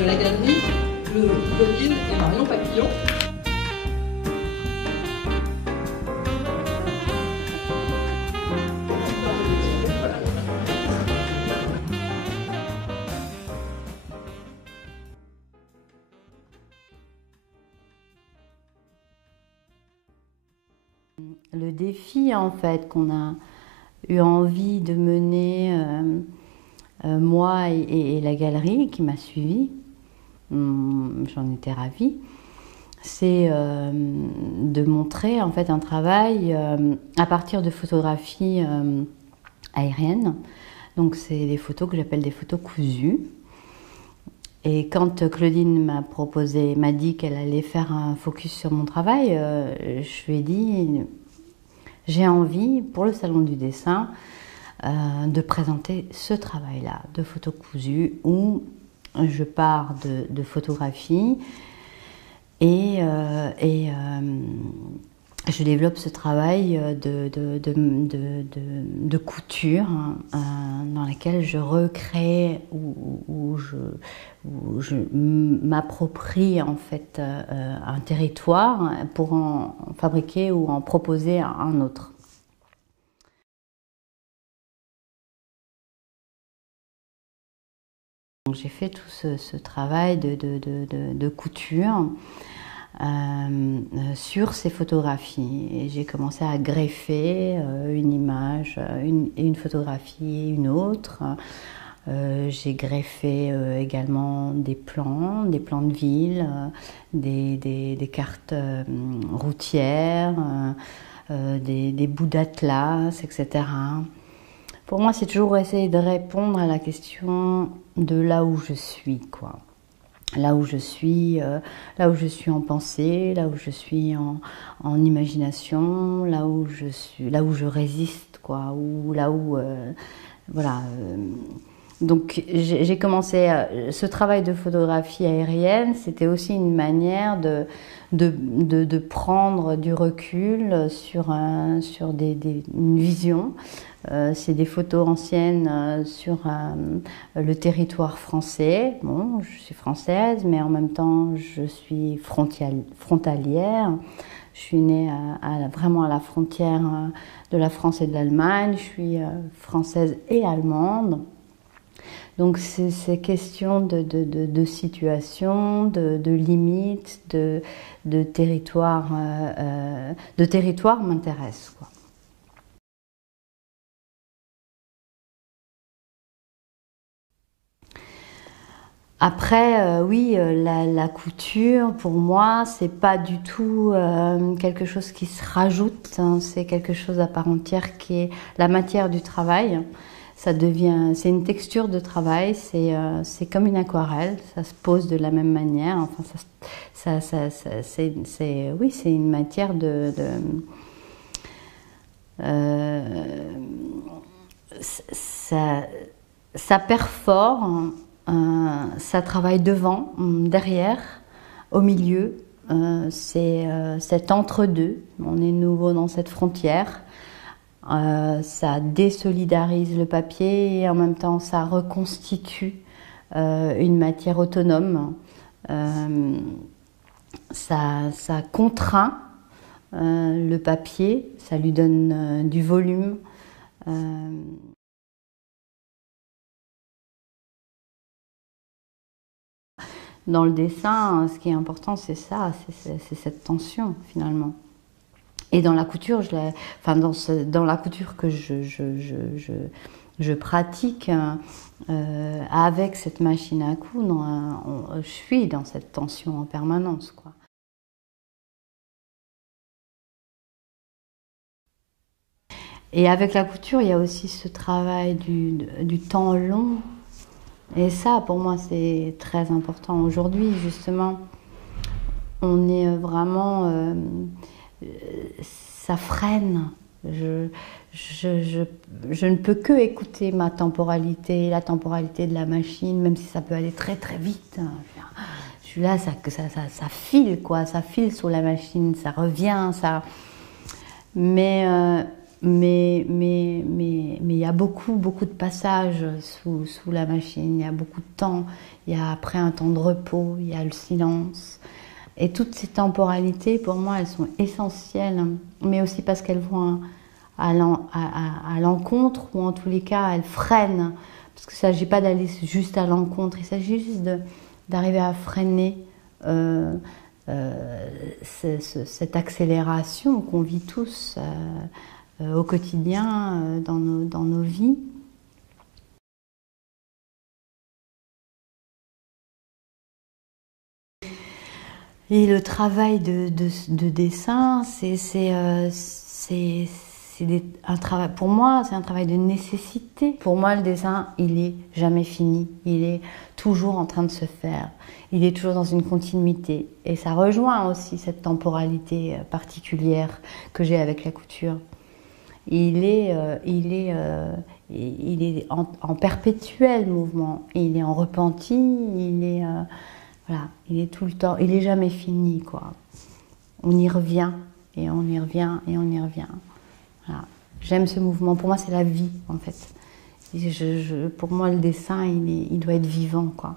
de la galerie, Claudine et Marion Papillon. Le défi en fait qu'on a eu envie de mener, moi et la galerie qui m'a suivie, j'en étais ravie, c'est de montrer en fait un travail à partir de photographies aériennes. Donc c'est des photos que j'appelle des photos cousues. Et quand Claudine m'a dit qu'elle allait faire un focus sur mon travail, je lui ai dit j'ai envie pour le salon du dessin de présenter ce travail-là de photos cousues où je pars de photographies et je développe ce travail de couture dans laquelle je recrée où je m'approprie en fait un territoire pour en fabriquer ou en proposer un autre. J'ai fait tout ce travail de couture sur ces photographies et j'ai commencé à greffer une image, une photographie et une autre. J'ai greffé également des plans de ville, des cartes routières, des bouts d'atlas, etc. Pour moi, c'est toujours essayer de répondre à la question de là où je suis, quoi. Là où je suis en pensée, là où je suis en imagination, là où je résiste, quoi, ou là où, voilà. Donc j'ai commencé ce travail de photographie aérienne, c'était aussi une manière de prendre du recul sur une vision. C'est des photos anciennes sur le territoire français. Bon, je suis française, mais en même temps, je suis frontalière. Je suis née vraiment à la frontière de la France et de l'Allemagne. Je suis française et allemande. Donc, c'est ces questions de situation, de limites, de territoire m'intéressent, quoi. Après, oui, la couture, pour moi, c'est pas du tout quelque chose qui se rajoute, hein, c'est quelque chose à part entière qui est la matière du travail. Ça devient, c'est une texture de travail, c'est comme une aquarelle, ça se pose de la même manière. Enfin, oui, c'est une matière ça perfore. Ça travaille devant, derrière, au milieu. C'est cet entre-deux. On est nouveau dans cette frontière. Ça désolidarise le papier et en même temps ça reconstitue une matière autonome. Ça contraint le papier, ça lui donne du volume. Dans le dessin, ce qui est important, c'est ça, c'est cette tension finalement. Et dans la couture, dans la couture que je pratique avec cette machine à coudre, je suis dans cette tension en permanence, quoi. Et avec la couture, il y a aussi ce travail du temps long. Et ça, pour moi, c'est très important. Aujourd'hui, justement, on est vraiment... ça freine. Je ne peux que écouter ma temporalité, la temporalité de la machine, même si ça peut aller très très vite. Je suis là, ça file, quoi. Ça file sur la machine, ça revient, ça... Mais Mais il y a beaucoup de passages sous la machine, il y a beaucoup de temps, il y a après un temps de repos, il y a le silence. Et toutes ces temporalités, pour moi, elles sont essentielles, mais aussi parce qu'elles vont à l'encontre, ou en tous les cas, elles freinent. Parce qu'il ne s'agit pas d'aller juste à l'encontre, il s'agit juste d'arriver à freiner cette accélération qu'on vit tous au quotidien, dans nos vies. Et le travail de dessin, un travail, pour moi, c'est un travail de nécessité. Pour moi, le dessin, il est jamais fini. Il est toujours en train de se faire. Il est toujours dans une continuité. Et ça rejoint aussi cette temporalité particulière que j'ai avec la couture. Il est en perpétuel mouvement. Il est en repenti. Voilà, il est tout le temps. Il est jamais fini, quoi. On y revient et on y revient et on y revient. Voilà. J'aime ce mouvement. Pour moi, c'est la vie, en fait. Pour moi, le dessin, il doit être vivant, quoi.